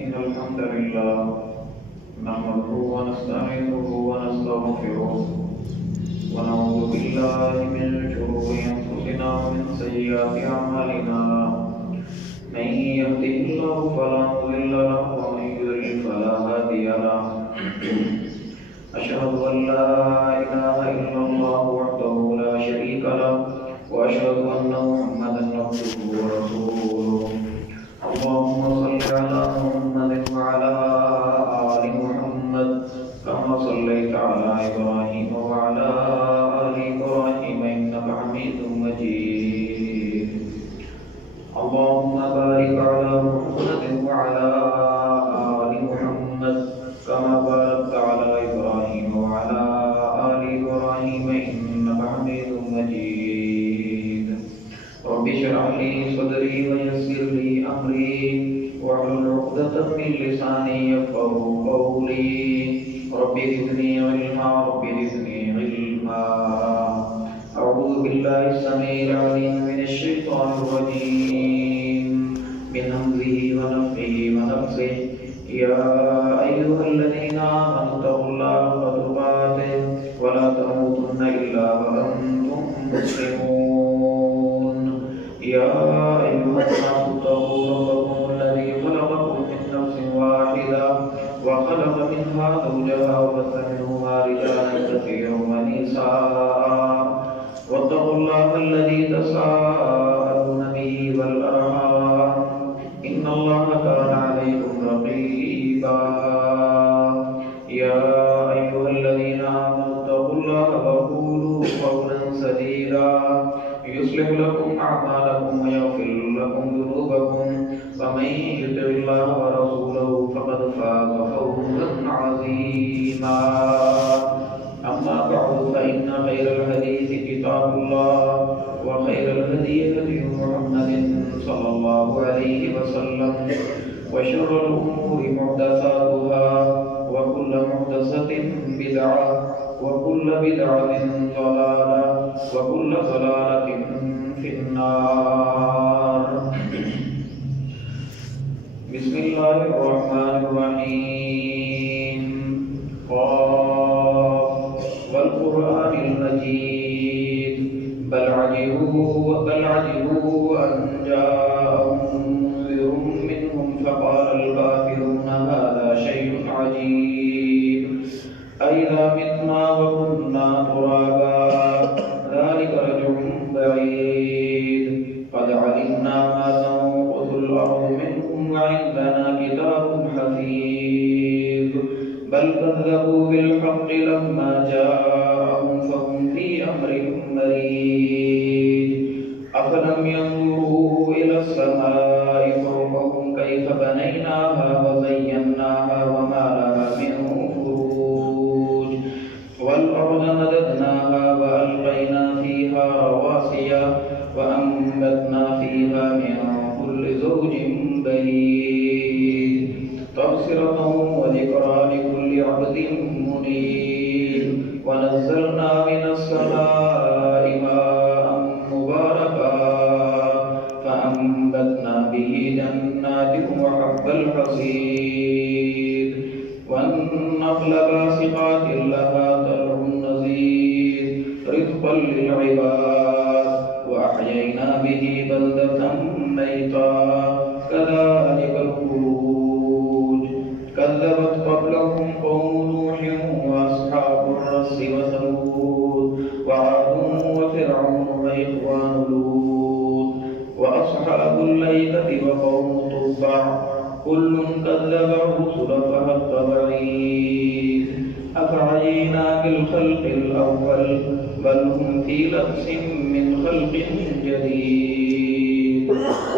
إن الحمد لله نحمده ونستعينه ونستغفره ونعوذ بالله من شرور أنفسنا ومن سيئات أعمالنا من يهده الله فلا مضل له ومن يضلل فلا هادي له أشهد أن لا إله إلا الله وحده لا شريك له وأشهد أن محمدا عبده ورسوله اللهم صل على محمد وعلى آل محمد كما صليت على إبراهيم وعلى آل إبراهيم إنك حميد مجيد اللهم بارك على محمد وعلى آل محمد كما باركت على إبراهيم وعلى آل إبراهيم إنك حميد مجيد رب اشرح لي صدري ويسر لي أمري واحلل عقدة من لساني يفقهوا قولي رب زدني علما رب زدني علما أعوذ بالله السميع العليم من الشيطان الرجيم من همزه ونفخه ونفثه يا أيها الذين آمنوا اتقوا الله حق تقاته ولا تموتن إلا وأنتم مسلمون يا أيها الناس اتقوا ربكم الذي خلقكم من نفس واحدة وخلق منها زوجها وبث منهما رجالا كثيرا ونساء واتقوا الله الذي تساءلون به والأرحام إن الله كان عليكم رقيبا يا أيها الذين آمنوا اتقوا الله وقولوا قولا سديدا يصلح لكم أعمالكم ويغفر لكم ذنوبكم ومن يطع الله ورسوله فقد فاز فوزا عظيما أما بعد فإن خير الحديث كتاب الله وخير الهدي هدي محمد صلى الله عليه وسلم وشر الأمور محدثاتها وكل محدثة بدعة وكل بدعة ضلالة وكل ضلالة في النار بسم الله الرحمن الرحيم قاف والقرآن المجيد بل عجبوا أن جاءهم منذر منهم فقال الكافرون هذا شيء عجيب أإذا متنا وكنا ترابا ذلك رجع بعيد قد علمنا ما تنقص الأرض منهم وعندنا كتاب حفيظ بل كذبوا بالحق لما جاءهم فهم في أمر مريج أفلم ينظروا إلى السماء فوقهم كيف بنيناها وزيناها وما لها من فروج والأرض مددناها وألقينا فيها رواسي وأنبتنا فيها من كل زوج بهيج تبصرة وذكرى لكل عبد منيب ونزلنا من السماء ماء مباركا فأنبتنا به جنات وحب الحصيد والنخل باسقات لها طلع نضيد رزقا للعباد وأحيينا به بلدة ميتا كذلك الخروج كذبت قبلهم قوم نوح وأصحاب الرس وثمود وعاد وفرعون وإخوان لوط وأصحاب الأيكة وقوم تبع كل كذب الرسل فحق وعيد أفعينا بالخلق الأول بل هم في لبس من خلق جديد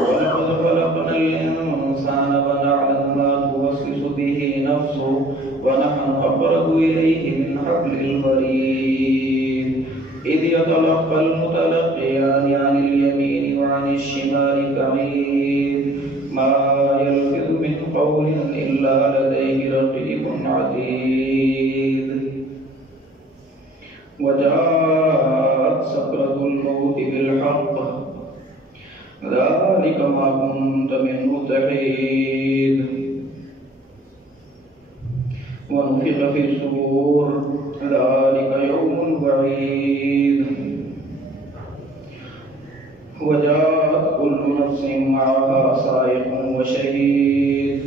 ولقد خلقنا الإنسان ونعلم ما توسوس به نفسه ونحن أقرب إليه من حبل الوريد إذ يتلقى المتلقيان عن اليمين وعن الشمال قعيد ما يلفظ من قول إلا لديه رقيب عتيد وجاءت سكرة الموت بالحق ذلك ما كنت منه تحيد ونفخ في الصور ذلك يوم بعيد وجاءت كل نفس معها سائق وشهيد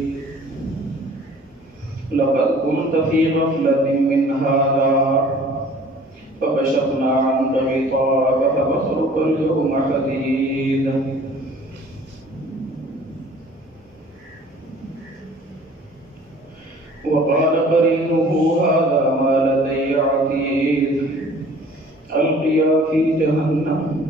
لقد كنت في غفلة من هذا فكشفنا عنك غطاءك فبصرك اليوم حديد وقال قرينه هذا ما لدي عتيد ألقيا في جهنم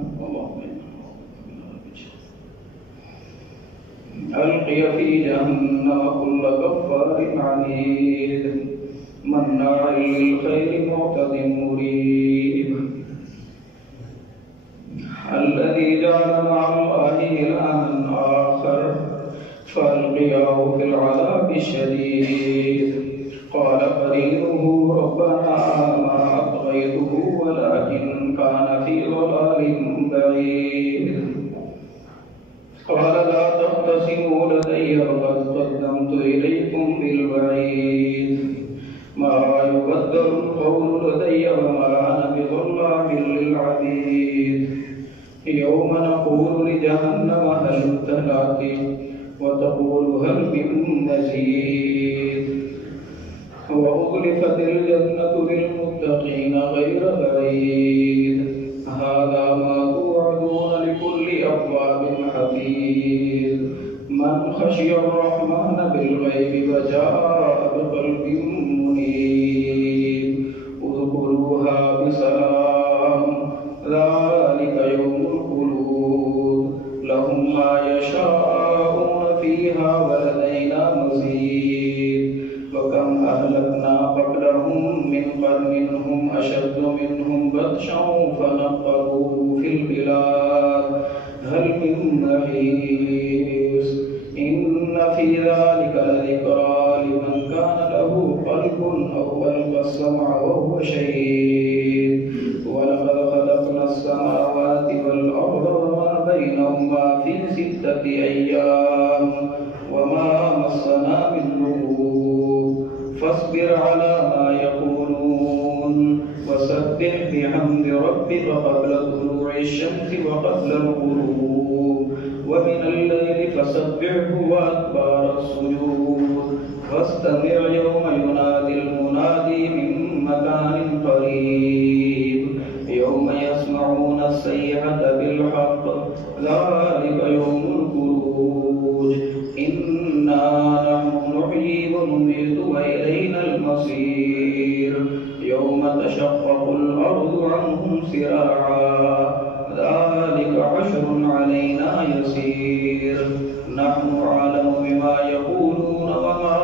ألقي في جهنم كل كفار عنيد مناع للخير معتد مريب الذي جعل مع الله إلها آخر فألقياه في العذاب الشديد قال قرينه ربنا ما أطغيته ولكن كان في ضلال بعيد قال لا تختصموا لدي وقد قدمت إليكم بالوعيد ما يبدل القول لدي وما أنا بظلام للعبيد يوم نقول لجهنم هل امتلأت وتقول هل من مزيد وأزلفت الجنة للمتقين غير بعيد هذا ما توعدون لكل أواب حفيظ من خشي الرحمن بالغيب وجاء بقلب منيب ادخلوها بسلام ذلك يوم الخلود لهم ما يشاءون فيها ولدينا مزيد وكم أهلكنا قبلهم من قرن هم أشد منهم بطشا فنقبوا في البلاد هل من محيص إن في ذلك لذكرى لمن كان له قلب أو ألقى السمع وهو شهيد ولقد خلقنا السماوات والأرض وما بينهما في 6 أيام وما مسنا من لغوب فاصبر على ما يقولون وسبح بحمد ربك قبل طلوع الشمس وقبل الغروب ومن الليل فسبحه وأدبار السجود واستمع يوم ينادي المنادي من مكان قريب يوم يسمعون الصيحة بالحق ذلك يوم الخروج إنا نحن نحيي ونميت وإلينا المصير يوم تشقق الأرض عنهم سراعا ذلك حشر علينا يسير نحن أعلم بما يقولون وما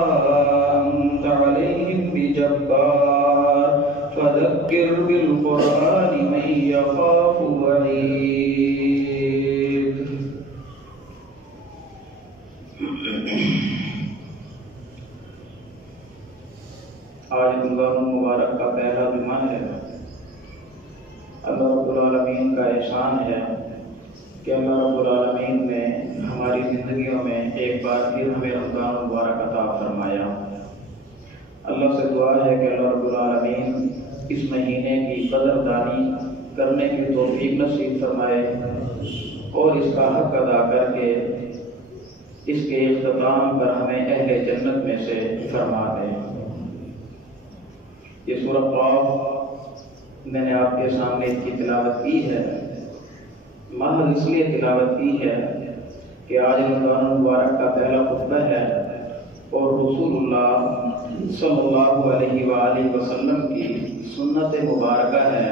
أنت عليهم بجبار فذكر بالقرآن من يخاف وعيد آج رمضان مبارک کا پہلا جمعہ ہے اللہ رب العالمین کا احسان ہے کہ اللہ رب العالمین نے ہماری زندگیوں میں ایک بار پھر ہمیں رمضان مبارک عطا فرمایا اللہ سے دعا ہے کہ اللہ رب العالمین اس مہینے کی قدر دانی کرنے کی توفیق نصیب فرمائے اور اس کا حق ادا کر کے اس کے اختتام پر ہمیں اہل جنت میں سے فرما دے یہ سورۃ قاف میں نے آپ کے سامنے اس کی تلاوت کی ہے محض اس لیے تلاوت کی ہے کہ آج رمضان مبارک کا پہلا خطبہ ہے اور رسول اللہ صلی اللہ علیہ وآلہ وسلم کی سنت مبارکہ ہے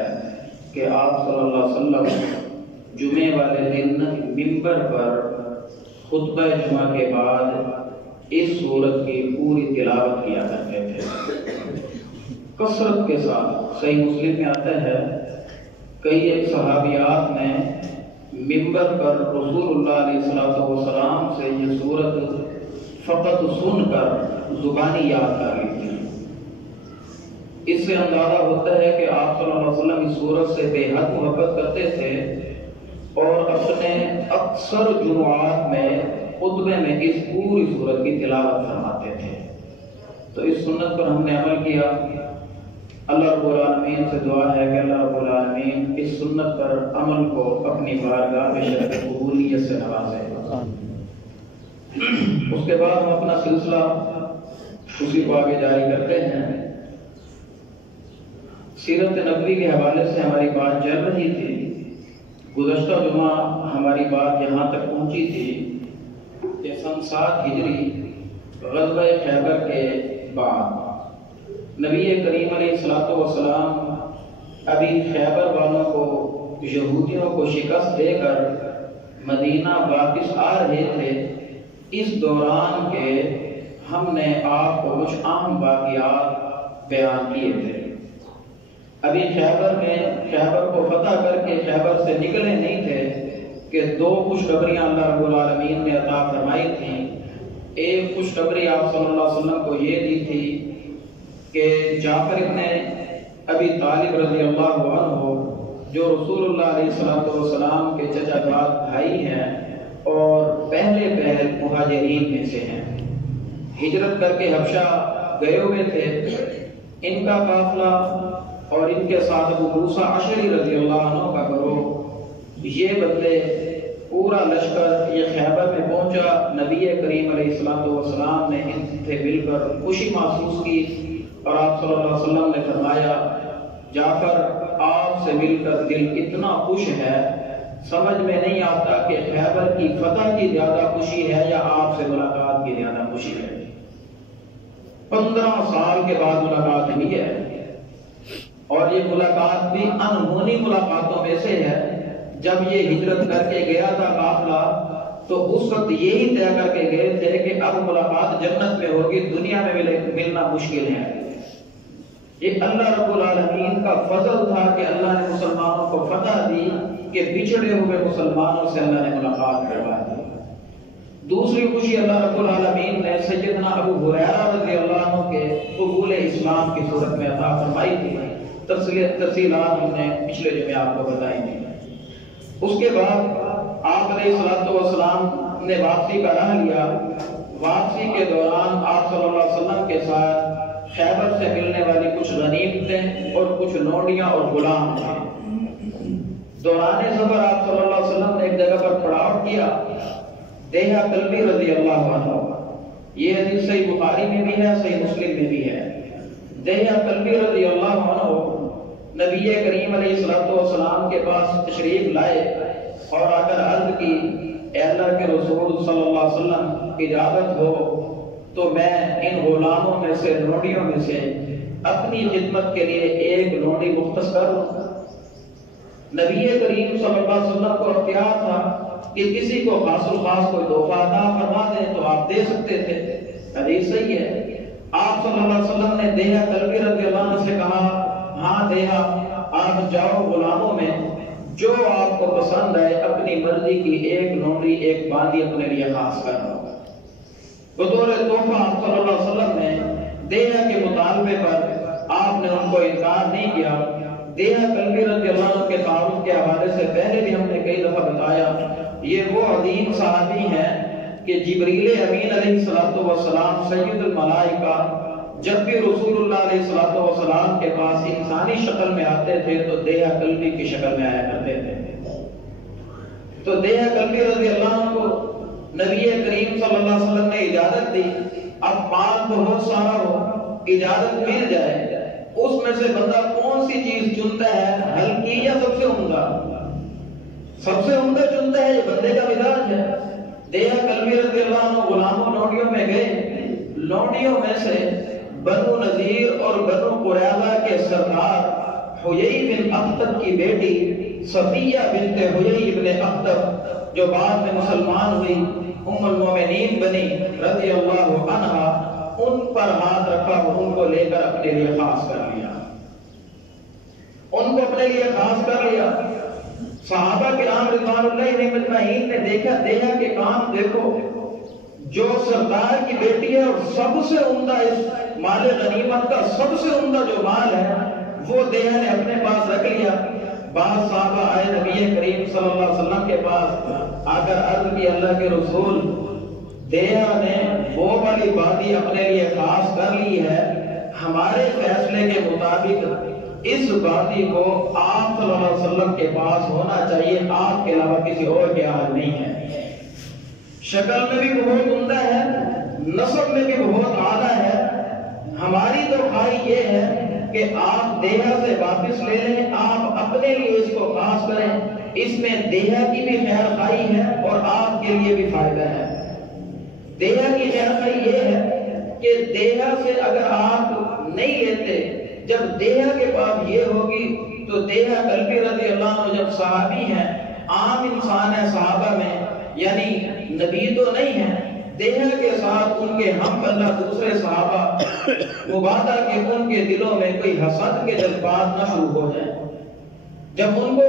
کہ آپ صلی اللہ علیہ وسلم جمعے والے دن منبر پر خطبہ جمعہ کے بعد اس سورت کی پوری تلاوت کیا کرتے تھے کثرت کے ساتھ صحیح مسلم میں آتا ہے کئی ایک صحابیات نے منبر پر رسول اللہ علیہ السلام سے یہ سورت فقط سن کر زبانی یاد کر لی تھی اس سے اندازہ ہوتا ہے کہ آپ صلی اللہ علیہ وسلم اس سورت سے بے حد محبت کرتے تھے اور اپنے اکثر جمعات میں خطبے میں اس پوری سورت کی تلاوت فرماتے تھے تو تو اس سنت پر ہم نے عمل کیا۔ اللہ رب العالمین سے دعا ہے کہ اللہ رب العالمین اس سنت پر عمل کو اپنی بارگاہ میں شرف قبولیت سے نوازے۔ اس کے بعد ہم اپنا سلسلہ اسی کو آگے جاری کرتے ہیں۔ سیرت نبوی کے حوالے سے ہماری بات چل رہی تھی۔ گزشتہ جمعہ ہماری بات یہاں تک پہنچی تھی کہ سن 7 ہجری غزوہ خیبر کے بعد نبی کریم علیہ الصلوۃ والسلام ابھی خیبر والوں کو، یہودیوں کو شکست دے کر مدینہ واپس آ رہے تھے۔ اس دوران کے ہم نے آپ کو کچھ عام واقعات بیان کیے تھے۔ ابھی خیبر کو فتح کر کے خیبر سے نکلے نہیں تھے کہ 2 خوشخبریاں اللہ رب العالمین نے عطا فرمائی تھیں۔ ایک خوشخبری آپ صلی اللہ علیہ وسلم کو یہ دی تھی کہ جعفر ابن ابی طالب رضی اللہ عنہ، جو رسول اللہ علیہ السلام کے چچا زاد بھائی ہیں اور پہلے مہاجرین میں سے ہیں، ہجرت کر کے حبشہ گئے ہوئے تھے۔ ان کا قافلہ اور ان کے ساتھ ابو موسیٰ اشعری رضی اللہ عنہ کا گروہ، یہ بندے پورا لشکر یہ خیبر میں پہنچا۔ نبی کریم علیہ السلام نے ان سے مل کر خوشی محسوس کی اور آپ صلی اللہ علیہ وسلم نے فرمایا، جعفر آپ سے مل کر دل اتنا خوش ہے، سمجھ میں نہیں آتا کہ خیبر کی فتح کی زیادہ خوشی ہے یا آپ سے ملاقات کی زیادہ خوشی ہے۔ 15 سال کے بعد ملاقات ہوئی ہے اور یہ ملاقات بھی انہونی ملاقاتوں میں سے ہے۔ جب یہ ہجرت کر کے گیا تھا قافلہ تو اس وقت یہی طے کر کے گئے تھے کہ اب ملاقات جنت میں ہوگی، دنیا میں ملنا مشکل ہے۔ یہ اللہ رب العالمین کا فضل تھا کہ اللہ نے مسلمانوں کو فتح دی کہ بچھڑے ہوئے مسلمانوں سے اللہ نے ملاقات کروا دی۔ دوسری خوشی اللہ رب العالمین نے سیدنا ابو ہریرہ رضی اللہ عنہ کے قبول اسلام کی صورت میں عطا فرمائی تھی۔ تفصیلات ہم نے پچھلے جمعے آپ کو بتائی تھی۔ اس کے بعد آپ علیہ السلام نے واپسی کا راہ لیا۔ واپسی کے دوران آپ صلی اللہ علیہ وسلم کے ساتھ خیبر سے ملنے والی کچھ غنیمتیں اور کچھ لونڈیاں اور غلام تھے۔ دوران سفر آپ صلی اللہ علیہ وسلم نے ایک جگہ پر پڑاؤ کیا، دیہہ کلبی رضی اللہ عنہ۔ یہ حدیث صحیح بخاری میں بھی ہے، صحیح مسلم میں بھی ہے۔ دیہہ کلبی رضی اللہ عنہ نبی کریم علیہ السلام کے پاس تشریف لائے اور آ کر عرض کی، اے اللہ کے رسول صلی اللہ علیہ وسلم، اجازت ہو تو میں ان غلاموں میں سے، لونڈیوں میں سے اپنی خدمت کے لیے ایک لونڈی مختص کر لوں۔ نبی کریم صلی اللہ علیہ وسلم کو اختیار تھا کہ کسی کو خاص الخاص کوئی تحفہ عطا فرما دیں تو آپ دے سکتے تھے، حدیث صحیح ہے۔ آپ صلی اللہ علیہ وسلم نے دیہہ کلبی رضی اللہ عنہ سے کہا، ہاں دیہہ، آپ جاؤ غلاموں میں جو آپ کو پسند ہے اپنی مرضی کی ایک لونڈی، ایک باندی اپنے لیے خاص کر لو۔ بطور تحفہ آپ صلی اللہ علیہ وسلم نے دیہہ کے مطالبے پر آپ نے ان کو انکار نہیں کیا۔ دیہہ کلبی رضی اللہ عنہ کے تعارف کے حوالے سے پہلے بھی ہم نے کئی دفعہ بتایا، یہ وہ عظیم صحابی ہیں کہ جبریل امین علیہ السلام سید الملائکہ جب بھی رسول اللہ علیہ السلام کے پاس انسانی شکل میں آتے تھے تو دیہہ کلبی کی شکل میں آیا کرتے تھے۔ تو دیہہ کلبی رضی اللہ عنہ کو نبی کریم صلی اللہ علیہ وسلم نے اجازت دی، اب مال بہت سارا ہو، اجازت مل جائے، اس میں سے بندہ کون سی چیز چنتا ہے، ہلکی یا سب سے عمدہ؟ سب سے عمدہ چنتا ہے، یہ بندے کا مزاج ہے۔ دیہہ کلبی رضی اللہ عنہ غلاموں لونڈیوں میں گئے، لونڈیوں میں سے بنو نذیر اور بنو قریظہ کے سردار حیی بن اخطب کی بیٹی صفیہ بنت حیی بن اخطب جو بعد میں مسلمان ہوئی، ام المومنین بنی رضی اللہ عنہا، ان پر ہاتھ رکھا اور ان کو لے کر اپنے لیے خاص کر لیا، ان کو اپنے لیے خاص کر لیا۔ صحابہ کرام رضوان اللہ علیہم اجمعین نے دیکھا، دیہہ کے کام دیکھو، جو سردار کی بیٹی ہے اور سب سے عمدہ اس مال غنیمت کا سب سے عمدہ جو مال ہے وہ دیہہ نے اپنے پاس رکھ لیا۔ بعض صحابہ آئے نبی کریم صلی اللہ علیہ وسلم کے پاس، آ کر عرض کی، اللہ کے رسول دیہا نے وہ والی وادی اپنے لیے خاص کر لی ہے، ہمارے فیصلے کے مطابق اس وادی کو آپ صلی اللہ علیہ وسلم کے پاس ہونا چاہیے، آپ کے علاوہ کسی اور کے حال نہیں ہے۔ شکل میں بھی بہت عمدہ ہے، نسب میں بھی بہت اعلیٰ ہے۔ ہماری تو خواہش یہ ہے کہ آپ دیہا سے واپس لے لیں، آپ اپنے لیے اس کو خاص کریں، اس میں دیہا کی بھی خیر خواہی ہے اور آپ کے لیے بھی فائدہ ہے۔ دیہا کی خیر خواہی یہ ہے کہ دیہا سے اگر آپ نہیں لیتے، جب دیہا کے پاس یہ ہوگی تو دیہا کلبی رضی اللہ عنہ جب صحابی ہیں، عام انسان ہے صحابہ میں، یعنی نبی تو نہیں ہے، دیہا کے ساتھ ان کے ہم اللہ دوسرے صحابہ مبادہ کے ان کے دلوں میں کوئی حسد کے جذبات نہ شروع ہو جائیں۔ جب ان کو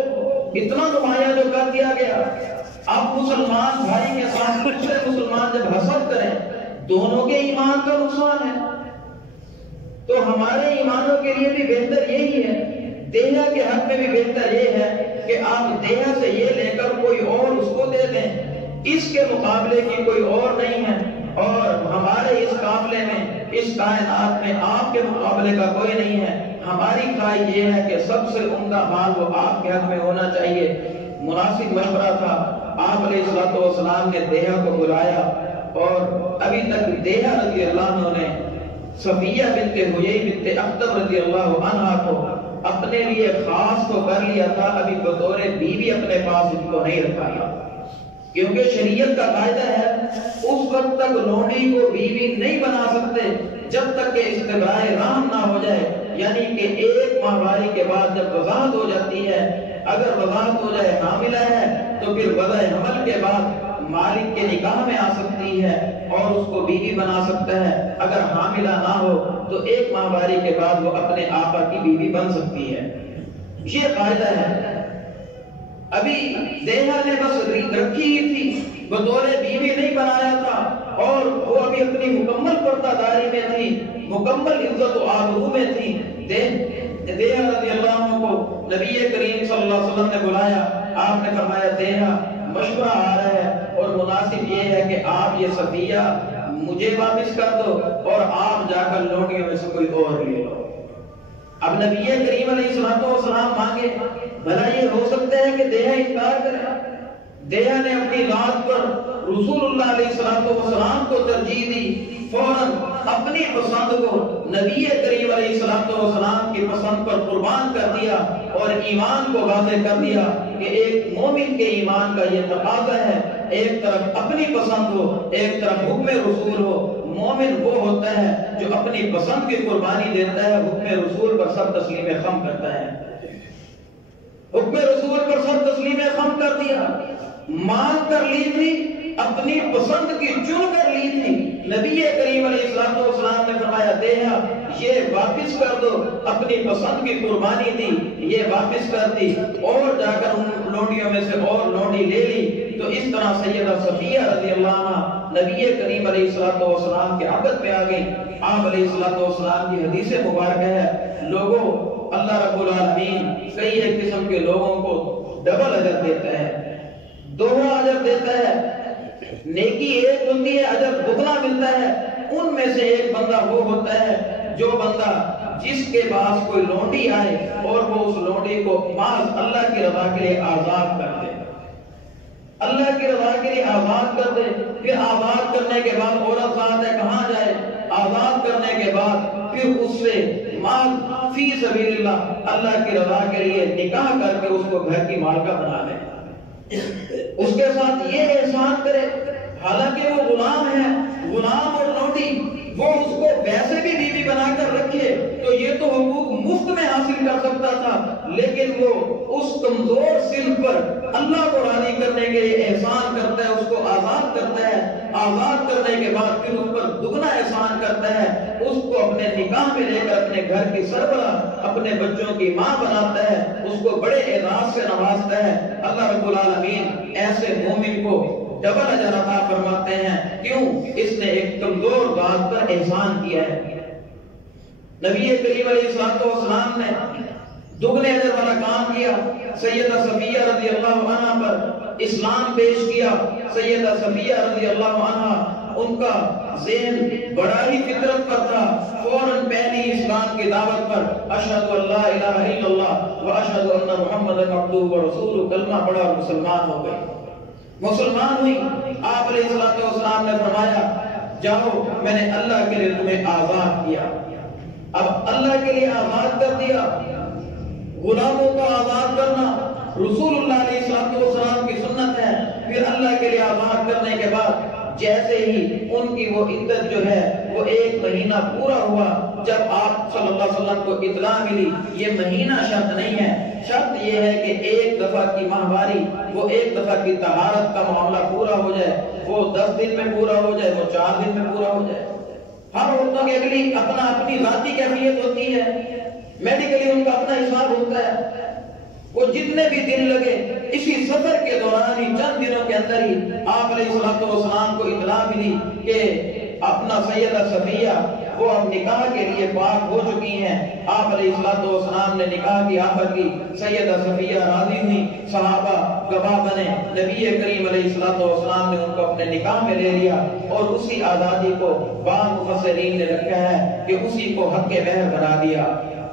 اتنا نمایاں جو کر دیا گیا، اب مسلمان بھائی کے ساتھ دوسرے مسلمان جب حسد کریں، دونوں کے ایمان کا نقصان ہے۔ تو ہمارے ایمانوں کے لیے بھی بہتر یہی ہے، دیہا کے حق میں بھی بہتر یہ ہے کہ آپ دیہا سے یہ لے کر کوئی اور اس کو دے دیں، اس کے مقابلے کی کوئی اور نہیں ہے، اور ہمارے اس قافلے میں، اس کائنات میں آپ کے مقابلے کا کوئی نہیں ہے۔ ہماری خواہش یہ ہے کہ سب سے عمدہ مال وہ آپ کے حق میں ہونا چاہیے۔ مناسب مشورہ تھا، آپ علیہ السلام نے دیہا کو بلایا، اور ابھی تک دیہا رضی اللہ عنہ نے صفیہ بنت حیی بنت اخطب رضی اللہ عنہا کو اپنے لیے خاص تو کر لیا تھا، ابھی بطور بیوی اپنے پاس ان کو نہیں رکھا تھا، کیونکہ شریعت کا قاعدہ ہے اس وقت تک لونڈی کو بیوی نہیں بنا سکتے جب تک کہ استبراء رحم نہ ہو جائے، یعنی کہ 1 ماہواری کے بعد جب وضاحت ہو جاتی ہے، اگر وضاحت ہو جائے حاملہ ہے تو پھر وضع حمل کے بعد مالک کے نکاح میں آ سکتی ہے اور اس کو بیوی بنا سکتا ہے، اگر حاملہ نہ ہو تو 1 ماہواری کے بعد وہ اپنے آقا کی بیوی بن سکتی ہے۔ یہ قاعدہ ہے۔ ابھی دیہا نے بس رکھی ہی تھی، بطور بیوی نہیں بنایا تھا، اور وہ ابھی اپنی مکمل پردہ داری میں تھی، مکمل عزت و آبرو میں تھی۔ دیہا رضی اللہ عنہ کو نبی کریم صلی اللہ علیہ وسلم نے بلایا، آپ نے فرمایا دیہا مشورہ آ رہا ہے اور مناسب یہ ہے کہ آپ یہ صفیہ مجھے واپس کر دو اور آپ جا کر لونڈیوں میں سے کوئی اور لے لو۔ اب نبی کریم علیہ السلام مانگے، بھلا یہ ہو سکتا ہے کہ دیہا انکار کرے؟ دیہا نے اپنی بات پر رسول اللہ علیہ السلام کو ترجیح دی، فوراً اپنی پسند کو نبی کریم علیہ السلام کی پسند پر قربان کر دیا اور ایمان کو واضح کر دیا کہ ایک مومن کے ایمان کا یہ تقاضا ہے، ایک طرف اپنی پسند ہو، ایک طرف حکم رسول ہو۔ مومن وہ ہوتا ہے جو اپنی پسند کی قربانی دیتا ہے، حکم رسول پر سب تسلیم خم کرتا ہے۔ حکم رسول پر سب تسلیم خم کر دیا، مان کر لی تھی، اپنی پسند کی چن کر لی تھی۔ نبی کریم علیہ السلام نے فرمایا دیہا یہ واپس کر دو، اپنی پسند کی قربانی دی، یہ واپس کر دی، اور جا کر ان لونڈیوں میں سے اور لونڈی لے لی۔ تو اس طرح سیدہ صفیہ رضی اللہ عنہ نبی کریم علیہ السلام کے عہد میں آ گئی۔ آپ علیہ السلام کی حدیث مبارکہ ہے، لوگوں اللہ رب العالمین کئی ایک قسم کے لوگوں کو ڈبل اجر دیتا ہے، دوہرا اجر دیتا ہے۔ نیکی ایک ہوتی ہے، اجر دگنا ملتا ہے۔ ان میں سے ایک بندہ وہ ہوتا ہے جو بندہ جس کے پاس کوئی لونڈی آئے اور وہ اس لونڈی کو محض اللہ کی رضا کے لیے آزاد کر دے، اللہ کی رضا کے لیے آزاد کر دے۔ پھر آزاد کرنے کے بعد عورت ذات ہے کہاں جائے، آزاد کرنے کے بعد پھر اس سے مال فی سبیل اللہ، اللہ کی رضا کے لیے نکاح کر کے اس کو گھر کی مالکہ بنا دے، اس کے ساتھ یہ احسان کرے، حالانکہ وہ غلام ہے، غلام اور لونڈی، وہ اس کو ویسے بھی بیوی بنا کر رکھے تو یہ تو حقوق مفت میں حاصل کر سکتا تھا، لیکن وہ اس کمزور صنف پر اللہ کو راضی کرنے کے لیے احسان کرتا ہے، اس کو آزاد کرتا ہے، آزاد کرنے کے بعد پھر اس پر دگنا احسان کرتا ہے، اس کو اپنے نکاح میں لے کر اپنے گھر کی سربراہ، اپنے بچوں کی ماں بناتا ہے، اس کو بڑے اعزاز سے نوازتا ہے۔ اللہ رب العالمین ایسے مومن کو ڈبل اجر عطا فرماتے ہیں، کیوں؟ اس نے ایک کمزور ذات پر احسان کیا ہے۔ نبی کریم علیہ السلام نے دگنے اجر والا کام کیا، سیدہ صفیہ رضی اللہ عنہ پر اسلام پیش کیا۔ سیدہ صفیہ رضی اللہ عنہ ان کا ذہن بڑا ہی فطرت پر تھا، فوراً پہلی اسلام کی دعوت پر اشہد ان لا الہ الا اللہ و اشہد ان محمد عبدہ و رسولہ کلمہ پڑھا اور مسلمان ہو گئے، مسلمان ہوئی۔ آپ علیہ السلام نے فرمایا جاؤ میں نے اللہ کے لیے تمہیں آزاد کیا۔ اب اللہ کے لیے آزاد کر دیا، غلاموں کو آزاد کرنا رسول اللہ علیہ السلام کی سنت ہے۔ پھر اللہ کے لیے آزاد کرنے کے بعد جیسے ہی ان کی وہ عدت جو ہے وہ 1 مہینہ پورا ہوا، جب آپ صلی اللہ علیہ وسلم کو اطلاع ملی، یہ مہینہ شرط نہیں ہے، شرط یہ ہے کہ 1 دفعہ کی ماہواری، وہ 1 دفعہ کی طہارت کا معاملہ پورا ہو جائے، وہ 10 دن میں پورا ہو جائے، وہ 4 دن میں پورا ہو جائے۔ ہر عورتوں کی اپنی ذاتی کیفیت ہوتی ہے، میڈیکلی ان کا اپنا حساب ہوتا ہے، وہ جتنے بھی دن لگے اسی سفر کے دوران ہی چند دنوں کے اندر ہی آپ علیہ السلام کو اطلاع ملی کہ اپنا سیدہ صفیہ وہ اب نکاح کے لیے پاک ہو چکی ہیں۔ آپ علیہ السلام نے نکاح کی آفت کی، سیدہ صفیہ راضی ہوئی، صحابہ گواہ بنے، نبی کریم علیہ السلام نے ان کو اپنے نکاح میں لے لیا، اور اسی آزادی کو بعض مفسرین نے رکھا ہے کہ اسی کو حق مہر بنا دیا،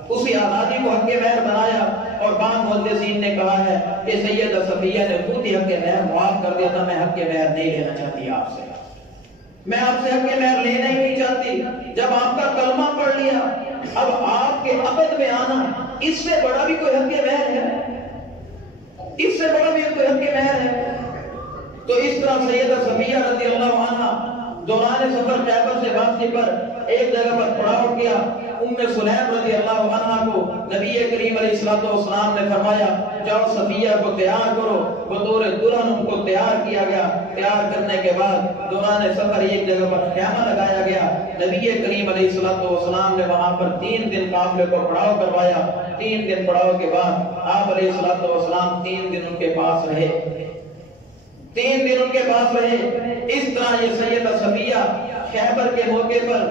اسی آزادی کو حق مہر بنایا، اور بعض محدثین نے کہا ہے کہ سیدہ صفیہ نے خود ہی حق مہر معاف کر دیا تھا، میں حق مہر نہیں لینا چاہتی آپ سے، میں آپ سے حق مہر لینا ہی نہیں چاہتی۔ جب آپ کا کلمہ پڑھ لیا، اب آپ کے عقد میں آنا، اس سے بڑا بھی کوئی حق مہر ہے؟ اس سے بڑا بھی کوئی حق مہر ہے؟ تو اس طرح سیدہ صفیہ رضی اللہ عنہ دوران سفر خیبر سے واپسی پر ایک جگہ پر پڑاؤ کیا۔ ام سلیم رضی اللہ عنہ کو نبی کریم علیہ السلام نے فرمایا جاؤ صفیہ کو تیار کرو، بطور دلہن ان کو تیار کیا گیا۔ تیار کرنے کے بعد دوران سفر ایک جگہ پر خیمہ لگایا گیا۔ نبی کریم علیہ السلام نے وہاں پر 3 دن قافلے کو پڑاؤ کروایا۔ 3 دن پڑاؤ کے بعد آپ علیہ السلام 3 دن ان کے پاس رہے، 3 دن ان کے پاس رہے۔ اس طرح یہ سیدہ صفیہ خیبر کے موقع پر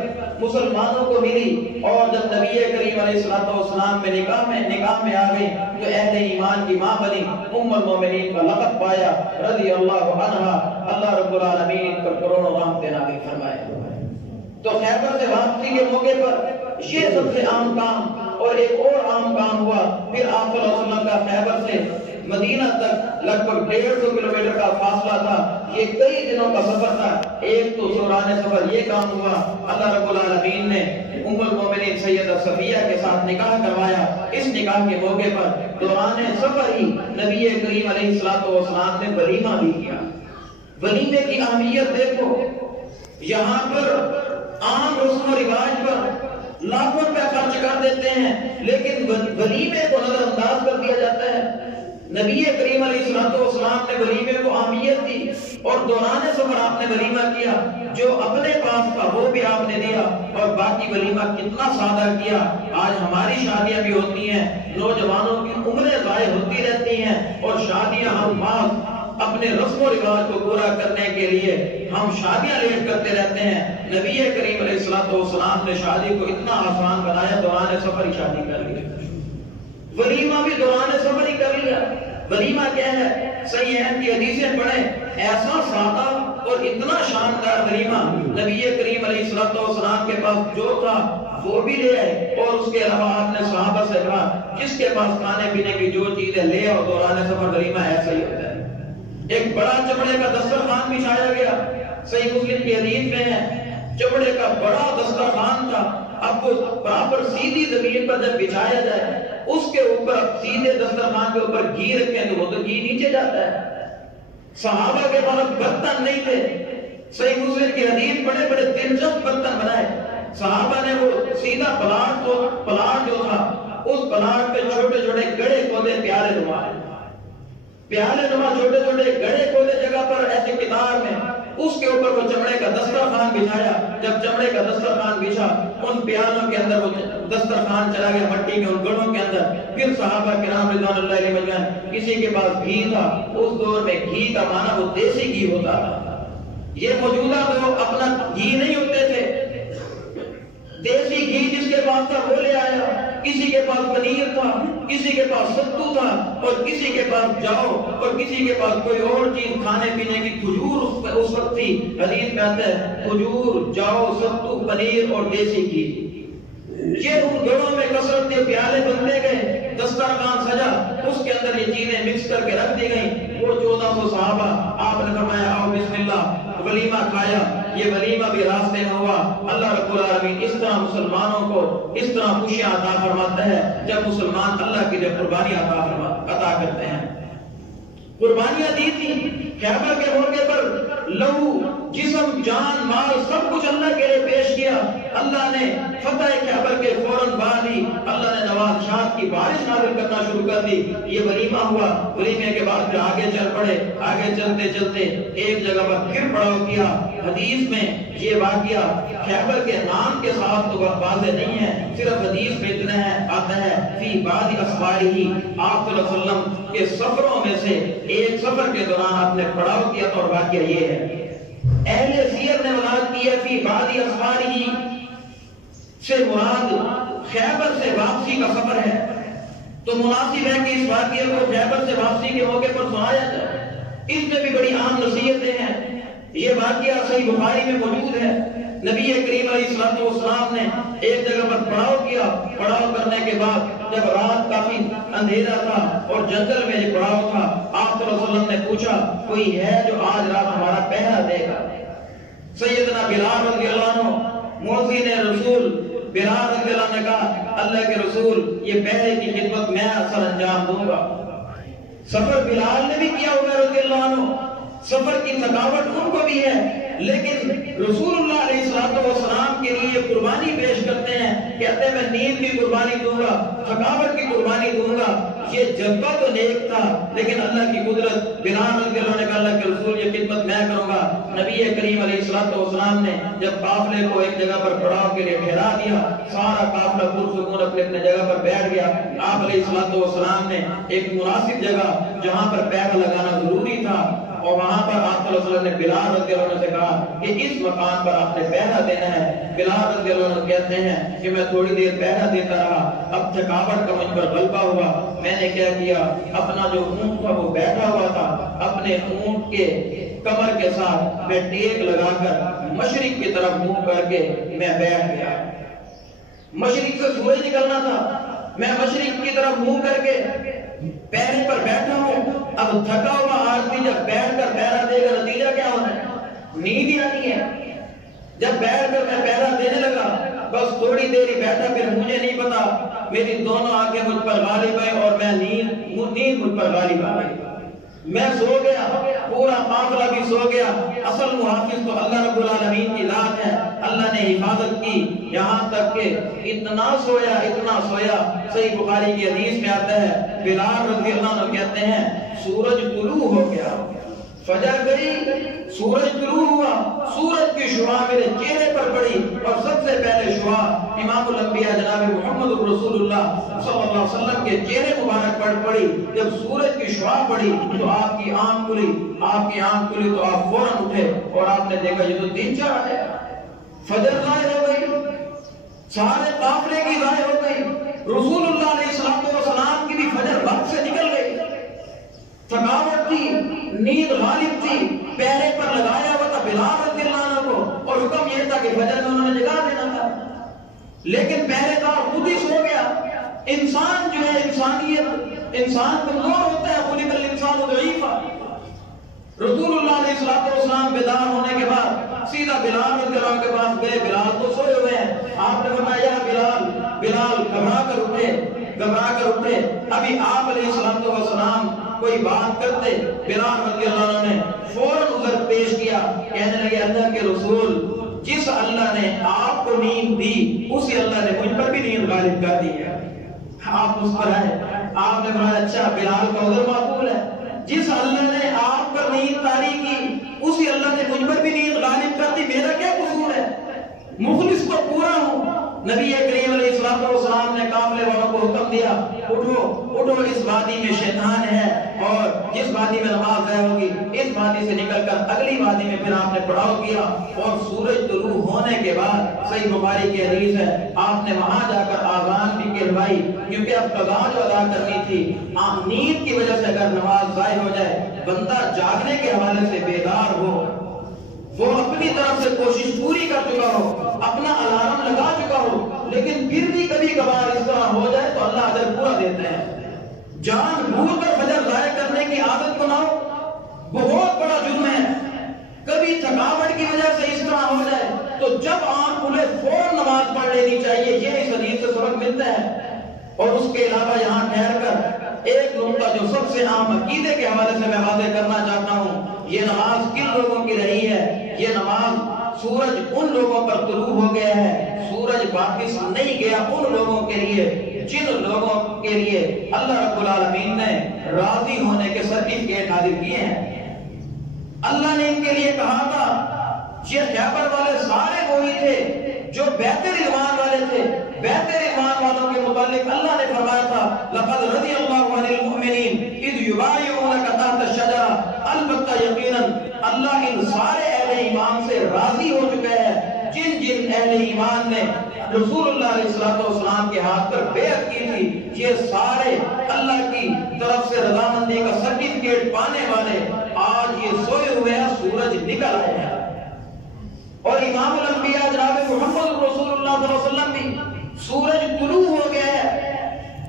مسلمانوں کو ملی، اور جب نبی کریم علیہ السلام میں نکاح میں آ گئی تو اہل ایمان کی ماں بنی، ام المومنین کا لقب پایا رضی اللہ عنہا۔ اللہ رب العالمین پر کروڑوں رحمتیں نازل فرمائے۔ تو خیبر سے واپسی کے موقع پر یہ سب سے عام کام، اور ایک اور عام کام ہوا۔ پھر آپ صلی اللہ علیہ وسلم کا خیبر سے مدینہ تک لگ بھگ 150 کلومیٹر کا فاصلہ تھا، یہ کئی دنوں کا سفر تھا۔ ایک تو دوران سفر یہ کام ہوا، اللہ رب العالمین نے ام المومنین سیدہ صفیہ کے ساتھ نکاح کروایا۔ اس نکاح کے موقع پر دوران سفر ہی نبی کریم علیہ السلام نے ولیمہ بھی کیا۔ ولیمے کی اہمیت دیکھو، یہاں پر عام رسم و رواج پر لاکھوں روپے خرچ کر دیتے ہیں، لیکن ولیمے کو نظر انداز کر دیا جاتا ہے۔ نبی کریم علیہ السلام نے ولیمے کو اہمیت دی، اور دوران سفر آپ نے ولیمہ کیا، جو اپنے پاس تھا وہ بھی آپ نے دیا، اور باقی ولیمہ کتنا سادہ کیا۔ آج ہماری شادیاں بھی ہوتی ہیں، نوجوانوں کی عمریں ضائع ہوتی رہتی ہیں، اور شادیاں ہم اپنے رسم و رواج کو پورا کرنے کے لیے ہم شادیاں لیٹ کرتے رہتے ہیں۔ نبی کریم علیہ السلام نے شادی کو اتنا آسان بنایا، دوران سفر ہی شادی کر لی، ولیمہ بھی دوران سفر ہی کر لیا۔ ولیمہ کیا ہے؟ صحیح ہے کہ حدیثیں پڑھیں، ایسا سادہ اور اتنا شاندار ولیمہ نبی کریم علیہ السلام کے پاس جو تھا وہ بھی لے آئے، اور اس کے علاوہ آپ نے صحابہ سے کہا جس کے پاس کھانے پینے کی جو چیزیں لے آؤ، دوران سفر ولیمہ ایسا ہی ہوتا ہے۔ ایک بڑا چمڑے کا دسترخوان بچھایا گیا، صحیح مسلم کی حدیث میں ہے چمڑے کا بڑا دسترخوان تھا، اب وہ برابر سیدھی زمین پر جب بچھایا جائے اس کے اوپر اب سیدھے دسترخوان کے اوپر گھی رکھیں تو وہ تو گھی نیچے جاتا ہے۔ صحابہ کے پاس برتن نہیں تھے، صحیح مسلم کی حدیث بڑے بڑے دلچسپ برتن بنائے، صحابہ نے وہ سیدھا پلاٹ جو تھا اس پلاٹ پہ چھوٹے چھوٹے گڑھے کھودے، پیالے نما چھوٹے چھوٹے گڑھے کھودے جگہ پر ایسے کتار میں، اس کے اوپر وہ چمڑے کا دسترخوان بچھایا۔ جب چمڑے کا دسترخوان بچھا، ان پیالوں کے اندر وہ دسترخوان چلا گیا مٹی کے ان گڑھوں کے اندر۔ پھر صحابہ کرام رضوان اللہ علیہ مجمعین، کسی کے پاس گھی تھا، اس دور میں گھی کا معنی وہ دیسی گھی ہوتا تھا، یہ موجودہ تو اپنا گھی نہیں ہوتے تھے، دیسی گھی جس کے پاس تھا وہ لے آیا، کسی کے پاس پنیر تھا، کسی کے پاس ستو تھا اور کسی کے پاس جاؤ اور کسی کے پاس کوئی اور چیز کھانے پینے کی، کھجور اس وقت تھی، حدیث میں آتا ہے کھجور، جاؤ، ستو، پنیر اور دیسی گھی، یہ ان گھروں میں کثرت کے پیالے بنتے گئے، دسترخوان سجا، اس کے اندر یہ چیزیں مکس کر کے رکھ دی گئیں۔ وہ 1400 صحابہ، آپ نے فرمایا آؤ بسم اللہ، ولیمہ کھایا۔ یہ ولیمہ بھی راستے میں ہوا۔ اللہ رب العالمین اس طرح مسلمانوں کو اس طرح خوشیاں عطا فرماتا ہے جب مسلمان اللہ کی جب قربانی عطا کرتے ہیں۔ قربانیاں دی تھی خیبر کے موقع پر، لہو، جسم، جان، مال سب کچھ اللہ کے لیے پیش کیا۔ اللہ نے فتح خیبر کے فوراً بعد ہی اللہ نے نواز شاہ کی بارش نازل کرنا شروع کر دی۔ یہ ولیمہ ہوا، ولیمے کے بعد پھر آگے چل پڑے، آگے چلتے چلتے ایک جگہ پر پھر پڑاؤ کیا۔ حدیث میں یہ واقعہ خیبر کے نام کے ساتھ تو واضح نہیں ہے، صرف حدیث میں اتنا ہے آتا ہے فی بعض اسفارہ، آپ صلی اللہ علیہ وسلم کے سفروں میں سے ایک سفر کے دوران آپ نے پڑاؤ کیا اور واقعہ یہ ہے۔ اہل سیر نے وضاحت کی ہے فی بعض اسفارہ سے مراد خیبر سے واپسی کا سفر ہے، تو مناسب ہے کہ اس واقعے کو خیبر سے واپسی کے موقع پر سنایا جائے۔ اس میں بھی بڑی عام نصیحتیں ہیں۔ یہ واقعہ صحیح بخاری میں موجود ہے۔ نبی کریم علیہ السلام نے ایک جگہ پر پڑاؤ کیا، پڑاؤ کرنے کے بعد جب رات کافی اندھیرا تھا اور جنگل میں یہ پڑاؤ تھا، آپ صلی اللہ علیہ وسلم نے پوچھا کوئی ہے جو آج رات ہمارا پہرا دے گا؟ سیدنا بلال رضی اللہ عنہ مؤذن رسول بلال رضی اللہ عنہ نے کہا اللہ کے رسول یہ پہرے کی خدمت میں اثر انجام دوں گا۔ سفر بلال نے بھی کیا ہوگا رضی اللہ عنہ، سفر کی تھکاوٹ ان کو بھی ہے، لیکن رسول اللہ علیہ السلام کے لیے قربانی پیش کرتے ہیں، کہتے ہیں میں نیند کی قربانی دوں گا، تھکاوٹ کی قربانی دوں گا۔ یہ جذبہ تو نیک تھا، لیکن اللہ کی قدرت، بلال رضی اللہ عنہ نے کہا اللہ کے رسول یہ خدمت میں کروں گا۔ نبی کریم علیہ السلام نے جب قافلے کو ایک جگہ پر پڑاؤ کے لیے ٹھہرا دیا، سارا قافلہ پرسکون اپنے جگہ پر بیٹھ گیا، آپ علیہ السلام نے ایک مناسب جگہ جہاں پر پہرا لگانا ضروری تھا اور وہاں پر آپ صلی اللہ علیہ وسلم نے بلال رضی اللہ عنہ سے کہا کہ اس مقام پر آپ نے پہرا دینا ہے۔ بلال رضی اللہ عنہ کہتے ہیں کہ میں تھوڑی دیر پہرا دیتا رہا، اب تھکاوٹ کا مجھ پر غلبہ ہوا، میں نے کیا کیا، اپنا جو اونٹ تھا وہ بیٹھا ہوا تھا، اپنے اونٹ کے کمر کے ساتھ میں ٹیک لگا کر مشرق کی طرف منہ کر کے میں بیٹھ گیا۔ مشرق سے سورج نکلنا تھا، میں مشرق کی طرف منہ کر کے پہرے پر بیٹھا ہوں۔ اب تھکا ہوا آدمی جب بیٹھ کر پہرا دے گا نتیجہ کیا ہوتا ہے؟ نیند ہی آتی ہے۔ جب بیٹھ کر میں پہرا دینے لگا، بس تھوڑی دیر ہی بیٹھا، پھر مجھے نہیں پتا میری دونوں آنکھیں مجھ پر غالب آئی اور میں نیند مجھ پر غالب آ گئی، میں سو گیا، پورا قافلہ بھی سو گیا۔ اصل محافظ تو اللہ رب العالمین کی ذات ہے، اللہ نے حفاظت کی، یہاں تک کہ اتنا سویا صحیح بخاری کی حدیث میں آتا ہے بلال رضی اللہ عنہ کہتے ہیں سورج طلوع ہو گیا، فجر گئی، سورج طلوع ہوا، سورج کی شعاع میرے چہرے پر پڑی اور سب سے پہلے شعاع امام الانبیاء جناب محمد رسول اللہ صلی اللہ علیہ وسلم کے چہرے مبارک پر پڑی۔ جب سورج کی شعاع پڑی تو آپ کی آنکھ کھلی تو آپ فوراً اٹھے اور آپ نے دیکھا یہ تو دن چڑھا ہے، فجر ظاہر ہو گئی، سارے قافلے کی ظاہر ہو گئی، رسول اللہ علیہ السلام کی بھی فجر وقت سے نکل گئی، تھکاوٹ تھی، نیند غالب تھی، پہرے پر لگایا ہوا تھا بلال رضی اللہ عنہ کو اور حکم یہ تھا کہ فجر میں انہوں نے جگا دینا تھا، لیکن پہرے دار خود ہی سو گیا۔ انسان جو ہے انسان کمزور ہوتا ہے، خلق الانسان ضعیفا۔ رسول اللہ علیہ السلام بیدار ہونے کے بعد سیدھا بلال رضی اللہ عنہ کے پاس گئے، بلال تو سوئے ہوئے ہیں، آپ نے فرمایا بلال گھبرا کر اٹھے۔ ابھی آپ علیہ السلام کوئی بات کرتے، بلال رضی اللہ عنہ نے فوراً عذر پیش کیا، کہنے لگے اللہ کے رسول جس اللہ نے آپ کو نیند دی اسی اللہ نے مجھ پر بھی نیند غالب کر دی ہے۔ آپ مسکرائے، آپ نے فرمایا اچھا بلال کا عذر مقبول ہے، جس اللہ نے آپ پر نیند طاری کی اسی اللہ نے مجھ پر بھی نیند غالب کر دی، میرا کیا قصور ہے؟ مخلص تو پورا ہوں۔ نبی کریم علیہ السلام نے قافلے والوں کو حکم دیا اٹھو اس وادی میں شیطان ہے، اور جس وادی میں نماز ضائع ہوگی اس وادی سے نکل کر اگلی وادی میں پھر آپ نے پڑاؤ کیا، اور سورج طلوع ہونے کے بعد صحیح بخاری کی حدیث ہے آپ نے وہاں جا کر آذان بھی کہلوائی، کیونکہ اب قضا جو ادا کرنی تھی، نیند کی وجہ سے اگر نماز ضائع ہو جائے، بندہ جاگنے کے حوالے سے بیدار ہو، وہ اپنی طرف سے کوشش پوری کر چکا ہو، اپنا الارم لگا چکا ہو، لیکن پھر بھی کبھی کبھار اس طرح ہو جائے تو اللہ اجر پورا دیتے ہیں۔ جان بوجھ کر فجر ضائع کرنے کی عادت بناؤ، بہت بڑا جرم ہے۔ کبھی تھکاوٹ کی وجہ سے اس طرح ہو جائے تو جب آنکھ کھلے فوراً نماز پڑھ لینی چاہیے، یہ اس حدیث سے سبق ملتا ہے۔ اور اس کے علاوہ یہاں ٹھہر کر ایک نقطہ جو سب سے عام عقیدے کے حوالے سے میں واضح کرنا چاہتا ہوں، یہ نماز کن لوگوں کی رہی ہے؟ یہ نماز سورج ان لوگوں پر طلوع ہو گیا ہے، سورج واپس نہیں گیا ان لوگوں کے لیے جن لوگوں کے لیے اللہ رب العالمین نے راضی ہونے کے سرٹیفکیٹ نازل کیے ہیں۔ اللہ نے ان کے لیے کہا تھا، یہ خیبر والے سارے وہی تھے جو بیت رضوان والے تھے۔ بیت رضوان والوں کے متعلق اللہ نے فرمایا تھا، لقد رضی اللہ عن المؤمنین اذ یبایعونک تحت الشجرہ، البتہ یقیناً اللہ ان سارے اہل ایمان سے راضی ہو چکا ہے جن جن اہل ایمان نے رسول اللہ علیہ السلام کے ہاتھ پر بیعت کی تھی، یہ سارے اللہ کی طرف سے رضامندی کا سرٹیفکیٹ پانے والے آج یہ سوئے ہوئے ہیں، سورج نکل آئے ہیں۔ اور امام الانبیاء جناب محمد رسول اللہ صلی اللہ علیہ وسلم بھی سورج طلوع ہو گیا ہے،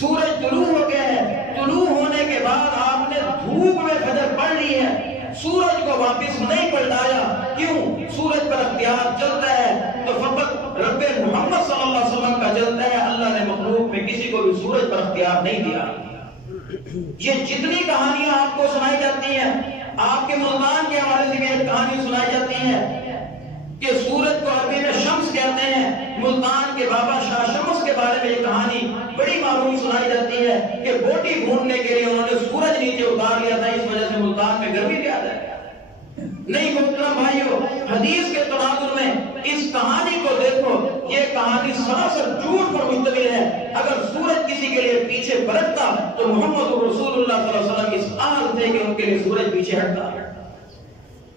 سورج طلوع ہو گیا ہے، طلوع ہونے کے بعد آپ نے دھوپ میں فجر پڑھ لی ہے، سورج کو واپس نہیں پلٹایا۔ کیوں؟ سورج پر اختیار چلتا ہے تو فقط رب محمد صلی اللہ علیہ وسلم کا چلتا ہے، اللہ نے مخلوق میں کسی کو بھی سورج پر اختیار نہیں دیا۔ یہ جتنی کہانیاں آپ کو سنائی جاتی ہیں، آپ کے ملتان کے حوالے سے ایک کہانی سنائی جاتی ہے کہ سورج کو عربی میں شمس کہتے ہیں، ملتان کے بابا شاہ شمس کے بارے میں یہ کہانی بڑی معروف سنائی جاتی ہے کہ بوٹی ڈھونڈنے کے لیے انہوں نے سورج نیچے اتار لیا تھا، اس وجہ سے ملتان میں گرمی زیادہ ہے۔ نہیں محترم بھائیو، حدیث کے تناظر میں اس کہانی کو دیکھو، یہ کہانی سراسر جھوٹ پر مشتمل ہے۔ اگر سورج کسی کے لیے پیچھے پلٹتا تو محمد رسول اللہ صلی اللہ علیہ وسلم اس حال تھے کہ ان کے لیے سورج پیچھے ہٹتا۔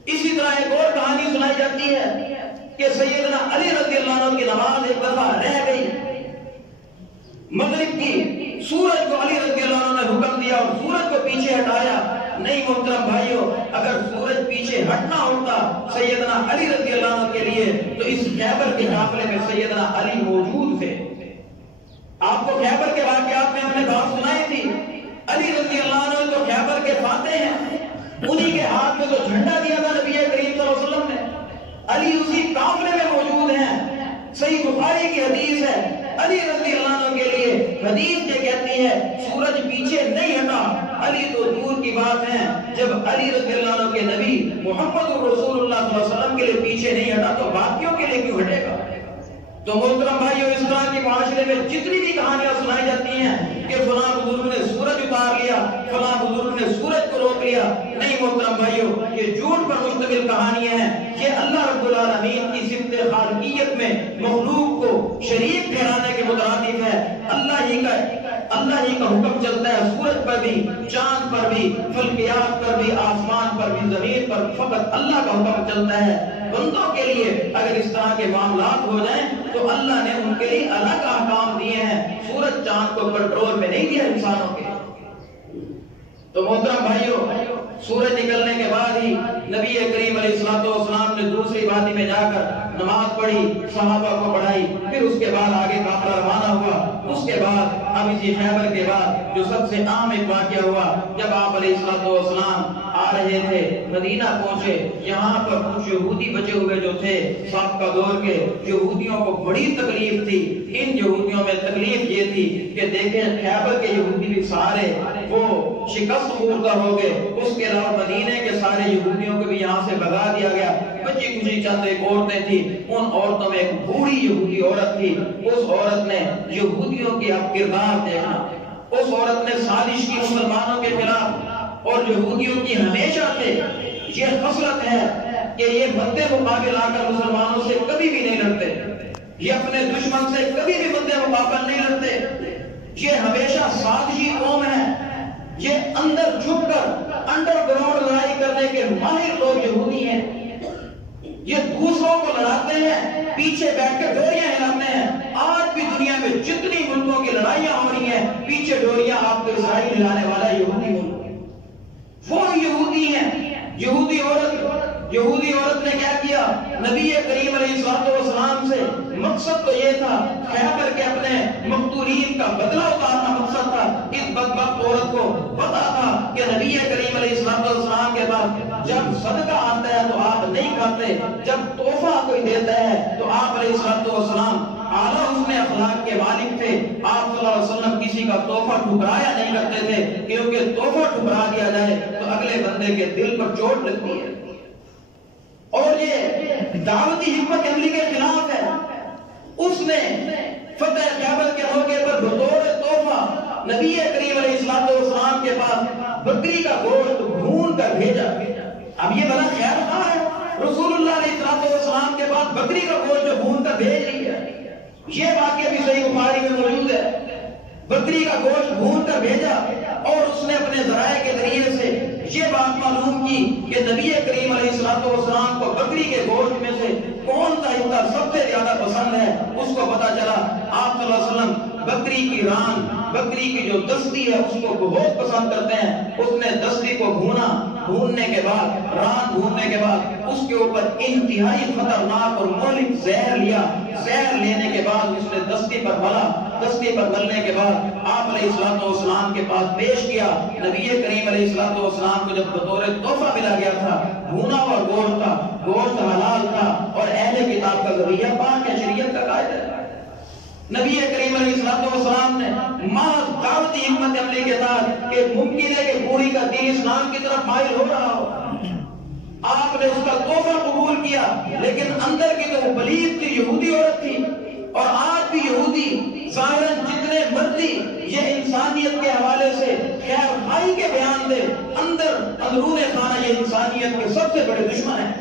اسی طرح ایک اور کہانی سنائی جاتی ہے کہ سیدنا علی رضی اللہ عنہ کی نماز ایک دفعہ رہ گئی مغرب کی، سورج کو علی رضی اللہ عنہ نے حکم دیا اور سورج کو پیچھے ہٹایا۔ نہیں محترم بھائیو، اگر سورج پیچھے ہٹنا ہوتا سیدنا علی رضی اللہ عنہ کے لیے تو اس خیبر کے قافلے میں سیدنا علی موجود تھے۔ آپ کو خیبر کے واقعات میں ہم نے بات سنائی تھی، علی رضی اللہ عنہ تو خیبر کے فاتح ہیں، انہی کے ہاتھ میں تو جھنڈا دیا تھا نبی کریم صلی اللہ علیہ وسلم نے، علی اسی قافلے میں موجود ہیں۔ صحیح بخاری کی حدیث ہے، علی رضی اللہ عنہ کے لیے حدیث یہ کہتی ہے سورج پیچھے نہیں ہٹا، علی تو دور کی بات ہے، جب علی رضی اللہ عنہ کے نبی محمد رسول اللہ صلی اللہ علیہ وسلم کے لیے پیچھے نہیں ہٹا تو باقیوں کے لیے کیوں ہٹے گا؟ تو محترم بھائیو، اس طرح کے معاشرے میں جتنی بھی کہانیاں سنائی جاتی ہیں کہ فلاں بزرگ نے سورج اتار لیا، فلاں بزرگ نے سورج کو روک لیا، نہیں محترم بھائیو، یہ جھوٹ پر مشتمل کہانیاں ہیں۔ یہ اللہ رب العالمین کی صفت خالقیت میں مخلوق کو شریک ٹھہرانے کے مترادف ہے۔ اللہ ہی کا حکم چلتا ہے، سورج پر بھی، چاند پر بھی، فلکیات پر بھی، آسمان پر بھی، زمین پر فقط اللہ کا حکم چلتا ہے۔ بندوں کے لیے اگر اس طرح کے معاملات ہو جائیں تو اللہ نے ان کے لیے الگ احکام دیے ہیں، سورج چاند کو کنٹرول میں نہیں دیا انسانوں کے۔ تو محترم بھائیو، سورج نکلنے کے بعد ہی نبی کریم علیہ السلام نے دوسری وادی میں جا کر نماز پڑھی، صحابہ کو پڑھائی، پھر اس کے بعد آگے قافلہ روانہ ہوا۔ اس کے بعد اب اسی خیبر کے بعد جو سب سے عام ایک واقعہ ہوا، جب آپ علیہ السلام آ رہے تھے، مدینہ پہنچے، یہاں پر کچھ یہودی بچے ہوئے جو تھے سابقہ دور کے، یہودیوں کو بڑی تکلیف تھی۔ ان یہودیوں میں تکلیف یہ تھی کہ دیکھیں خیبر کے یہودی بھی سارے وہ شکست خوردہ ہو گئے، اس کے علاوہ مدینے کے سارے یہودیوں کو بھی یہاں سے بھگا دیا گیا۔ بچی کچی چند ایک عورتیں تھیں، ان عورتوں میں ایک بوڑھی یہودی عورت تھی۔ اس عورت نے یہودیوں کی اب کردار دیکھنا، اس عورت نے سازش کی مسلمانوں کے خلاف، اور یہودیوں کی ہمیشہ سے یہ خصلت ہے کہ یہ مدِ مقابل آ کر مسلمانوں سے کبھی بھی نہیں لڑتے، یہ اپنے دشمن سے کبھی بھی مدِ مقابل نہیں لڑتے، یہ ہمیشہ سازشی قوم ہے۔ یہ اندر چھپ کر انڈر گراؤنڈ لڑائی کرنے کے ماہر لوگ یہودی ہیں. یہ دوسروں کو لڑاتے ہیں، پیچھے بیٹھ کے ڈوریاں ہلاتے ہیں. آج بھی دنیا میں جتنی ملکوں کی لڑائیاں ہو رہی ہیں، پیچھے ڈوریاں آپ کو اسرائیل ہلانے والا یہودی ملک ہے. وہ یہودی ہیں. یہودی عورت نے کیا کیا؟ نبی کریم علیہ السلام سے مقصد تو یہ تھا، خیبر کے اپنے مقتولین کا بدلہ اتارنا مقصد تھا. اس بدبخت عورت کو پتا تھا کہ نبی کریم علیہ السلام کے پاس جب صدقہ آتا ہے تو آپ نہیں کھاتے، جب تحفہ کوئی دیتا ہے تو آپ علیہ السلام اعلیٰ حسن اخلاق کے مالک تھے. آپ صلی اللہ علیہ وسلم کسی کا تحفہ ٹھکرایا نہیں کرتے تھے، کیونکہ تحفہ ٹھکرا دیا جائے تو اگلے بندے کے دل پر چوٹ لگتی ہے. اور یہ دعوتی حکمت عملی کے خلاف ہے. اس نے فتح خیبر کے موقع پر بطور تحفہ نبی کریم علیہ السلام کے پاس بکری کا گوشت بھون کر بھیجا. اب یہ بڑا خیر خواہ ہے، رسول اللہ علیہ السلام کے پاس بکری کا گوشت بھون کر بھیج رہی ہے. یہ واقعہ بھی صحیح بخاری میں موجود ہے. بکری کا گوشت بھون کر بھیجا اور اس نے اپنے ذرائع کے ذریعے سے یہ بات معلوم کی کہ نبی کریم علیہ السلام کو بکری کے گوشت میں سے کون سا حصہ سب سے زیادہ پسند ہے. اس کو پتا چلا آپ صلی اللہ علیہ وسلم بکری کی ران، بکری کی جو دستی ہے اس کو بہت پسند کرتے ہیں. اس نے دستی کو بھونا، بھوننے کے بعد ران بھوننے کے بعد اس کے اوپر انتہائی خطرناک اور مہلک زہر لیا. زہر لینے کے بعد اس نے دستی پر ملا. دستی پر ملنے کے بعد آپ علیہ السلام کے پاس پیش کیا. نبی کریم علیہ السلام کو جب بطور تحفہ ملا گیا تھا بھونا ہوا گوشت تھا، گوشت حلال تھا اور اہل کتاب کا ذریعہ پاک ہے، شریعت کا قائد ہے. نبی کریم علیہ السلام نے محض دعوتی حکمت عملی کے ساتھ کہ ممکن ہے کہ پوری کا دین اسلام کی طرف مائل ہو رہا ہو، آپ نے اس کا تحفہ قبول کیا. لیکن اندر کی تو پلید تھی، یہودی عورت تھی. اور آج بھی یہودی ظاہراً جتنے مرضی یہ انسانیت کے حوالے سے خیر خواہی کے بیان دے، اندرون خانہ یہ انسانیت کے سب سے بڑے دشمن ہیں.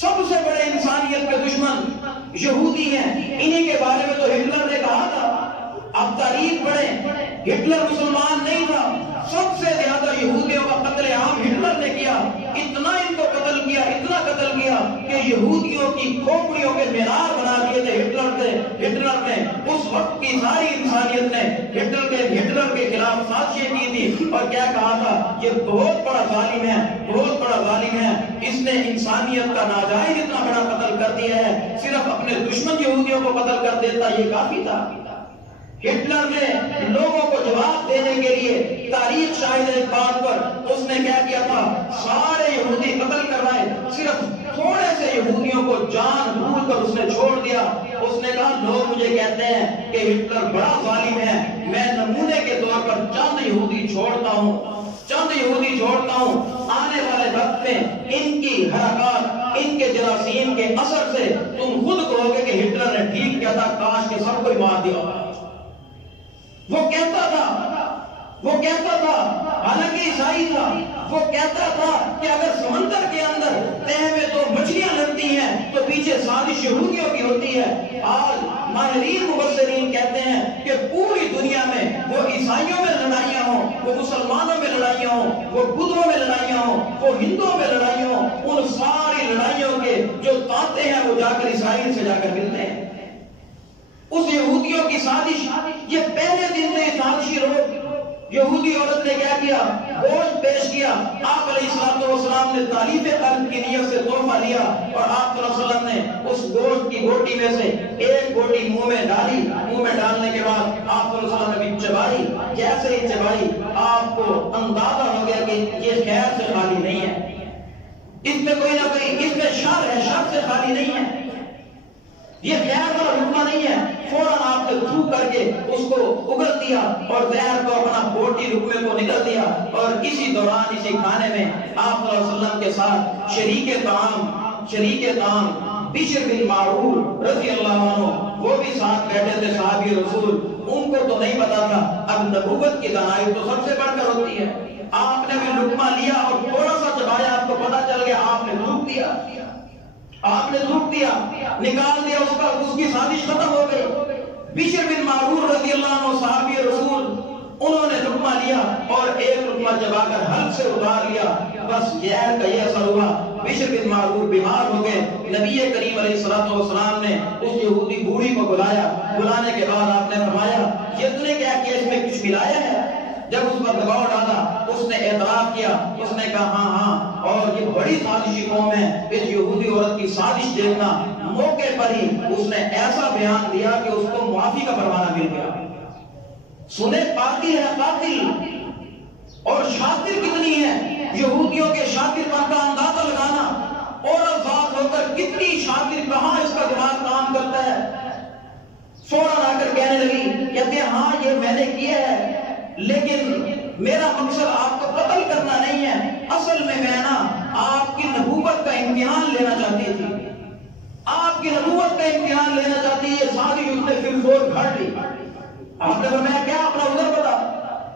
سب سے بڑے انسانیت کے دشمن یہودی ہیں. انہی کے بارے میں تو ہٹلر نے کہا تھا. اب تاریخ پڑھیں، ہٹلر مسلمان نہیں تھا. سب سے زیادہ یہودیوں کا قتل عام ہٹلر نے کیا. اتنا ان کو قتل کیا، اتنا قتل کیا کہ یہودیوں کی کھوپڑیوں کے مینار بنا دیے تھے ہٹلر نے. اس وقت کی ساری انسانیت نے ہٹلر کے خلاف سازشیں کی تھی اور کیا کہا تھا؟ یہ بہت بڑا ظالم ہے، بہت بڑا ظالم ہے. اس نے انسانیت کا ناجائز اتنا بڑا قتل کر دیا ہے، صرف اپنے دشمن یہودیوں کو قتل کر دیتا یہ کافی تھا. ہٹلر نے لوگوں کو جواب دینے کے لیے تاریخ شاہد ہے اس بات پر، اس نے کیا کیا تھا؟ سارے یہودی قتل کروائے، صرف تھوڑے سے یہودیوں کو جان بوجھ کر اس نے چھوڑ دیا. اس نے کہا لوگ مجھے کہتے ہیں کہ ہٹلر بڑا ظالم ہے، میں نمونے کے طور پر چند یہودی چھوڑتا ہوں. آنے والے وقت میں ان کی حرکات، ان کے جراثیم کے اثر سے تم خود کہو گے کہ ہٹلر نے ٹھیک کیا تھا، کاش کہ سب کو مار دیا. وہ کہتا تھا حالانکہ عیسائی تھا، وہ کہتا تھا کہ اگر سمندر کے اندر تہ میں تو مچھلیاں لڑتی ہیں تو پیچھے سازش یہودیوں کی ہوتی ہے. آج ماہرین مبصرین کہتے ہیں کہ پوری دنیا میں وہ عیسائیوں میں لڑائیاں ہوں، وہ مسلمانوں میں لڑائیاں ہوں، وہ بدھوں میں لڑائیاں ہوں، وہ ہندوؤں میں لڑائیاں ہوں، ان ساری لڑائیوں کے جو تانتے ہیں وہ جا کر اسرائیل سے جا کر ملتے ہیں. اس یہودیوں کی سازش، یہ پہلے دن سے سازشی لوگ. یہودی عورت نے کیا کیا؟ گوشت پیش کیا. آپ علیہ السلام نے تعریف قلب کی نیت سے تحفہ لیا اور آپ صلی اللہ علیہ وسلم نے اس گوشت کی گوٹی میں سے ایک گوٹی منہ میں ڈالی. منہ میں ڈالنے کے بعد آپ صلی اللہ علیہ وسلم نے بھی چبائی. جیسے ہی چبائی آپ کو اندازہ ہو گیا کہ یہ خیر سے خالی نہیں ہے، اس میں کوئی نہ کوئی، اس میں شر ہے، شر سے خالی نہیں ہے، یہ خیر والا لقمہ نہیں ہے. فوراً آپ نے تھو کر کے اس کو اگل دیا اور زہر کو اپنا بوٹی لقمے کو نکل دیا. اور اسی دوران اسی کھانے میں آپ صلی اللہ علیہ وسلم کے ساتھ شریک طعام بشر بن معروف رضی اللہ عنہ وہ بھی ساتھ بیٹھے تھے، صحابی رسول. ان کو تو نہیں پتا تھا اب نبوت کی دانائی تو سب سے بڑھ کر ہوتی ہے. آپ نے بھی لقمہ لیا اور تھوڑا سا چبایا، آپ کو پتا چل گیا، آپ نے تھوک دیا، نکال دیا، اس کی سازش ختم ہو گئی. بشر بن معروف رضی اللہ عنہ صحابی رسول انہوں نے لقمہ لیا اور ایک لقمہ چبا کر حلق سے اتار لیا، بس زہر کا یہ اثر ہوا، بشر بن معروف بیمار ہو گئے۔ نبی کریم علیہ الصلوۃ والسلام نے اس یہودی بوڑھی کو بلایا، بلانے کے بعد آپ نے فرمایا یہ تو نے کیا کہ اس میں کچھ ملایا ہے؟ جب اس پر دباؤ ڈالا اس نے اعتراف کیا، اس نے کہا ہاں ہاں، اور یہ بڑی سازشی قوم ہے، اس یہودی عورت کی سازش دیکھنا۔ موقع پر ہی اس نے ایسا بیان دیا کہ اس کو معافی کا پروانہ مل گیا۔ سنے قاتل ہے قاتل، اور شاطر کتنی ہے، یہودیوں کے شاطر پر کا اندازہ لگانا، اور ذات ہو کر کتنی شاطر، کہاں اس کا دماغ کام کرتا ہے۔ فوراً آ کر کہنے لگی، کہتے ہیں ہاں یہ میں نے کیا ہے، لیکن میرا مقصد آپ کو قتل کرنا نہیں ہے، اصل میں نا آپ کی نبوت کا امتحان لینا چاہتی تھی، آپ کی نبوت کا امتحان لینا چاہتی ہے۔ ساری اس نے پھر زور گھڑ لی۔ آپ نے فرمایا کیا اپنا عذر بتا؟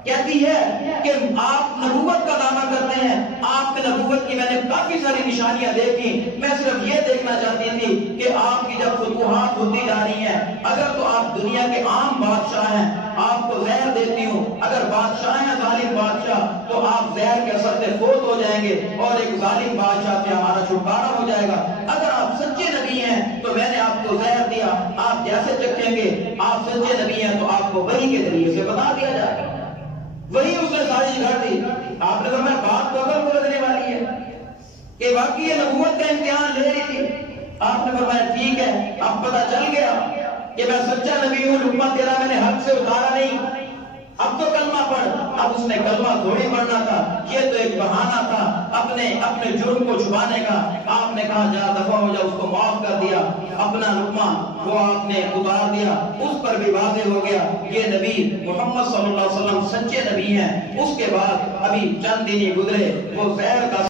کہتی ہے کہ آپ نبوت کا دعویٰ کرتے ہیں، آپ کے نبوت کی میں نے کافی ساری نشانیاں دیکھی، میں صرف یہ دیکھنا چاہتی تھی کہ آپ کی جب فتوحات ہوتی جا رہی ہیں، اگر تو آپ دنیا کے عام بادشاہ ہیں، آپ کو زہر دیتی ہوں، اگر بادشاہ ہیں ظالم بادشاہ تو آپ زہر کے اثر سے فوت ہو جائیں گے اور ایک ظالم بادشاہ سے ہمارا چھٹکارا ہو جائے گا۔ اگر آپ سچے نبی ہیں تو میں نے آپ کو زہر دیا، آپ جیسے چکھیں گے، آپ سچے نبی ہیں تو آپ کو وحی کے ذریعے سے بتا دیا جائے گا۔ وہی اس نے سازش گھڑ دی۔ آپ نے فرمایا بات تو اگر بولنے والی ہے کہ واقعی یہ نبوت کا امتحان لے رہی تھی۔ آپ نے فرمایا ٹھیک ہے، اب پتہ چل گیا کہ میں سچا نبی ہوں، لقمہ تیرا میں نے حق سے اتارا نہیں، اب تو کلمہ پڑھ۔ اب اس نے کلمہ تھوڑی پڑھنا تھا، یہ تو ایک بہانہ تھا اپنے جرم کو چھپانے کا۔ آپ نے کہا جا دفع ہو جا، اس کو معاف کر دیا، اپنا لقمہ وہ آپ نے اتار دیا، اس پر بھی واضح ہو گیا یہ نبی محمد صلی اللہ علیہ وسلم سچے نبی ہیں۔ اس کے بعد ابھی چند دن ہی گزرے، وہ زہر کا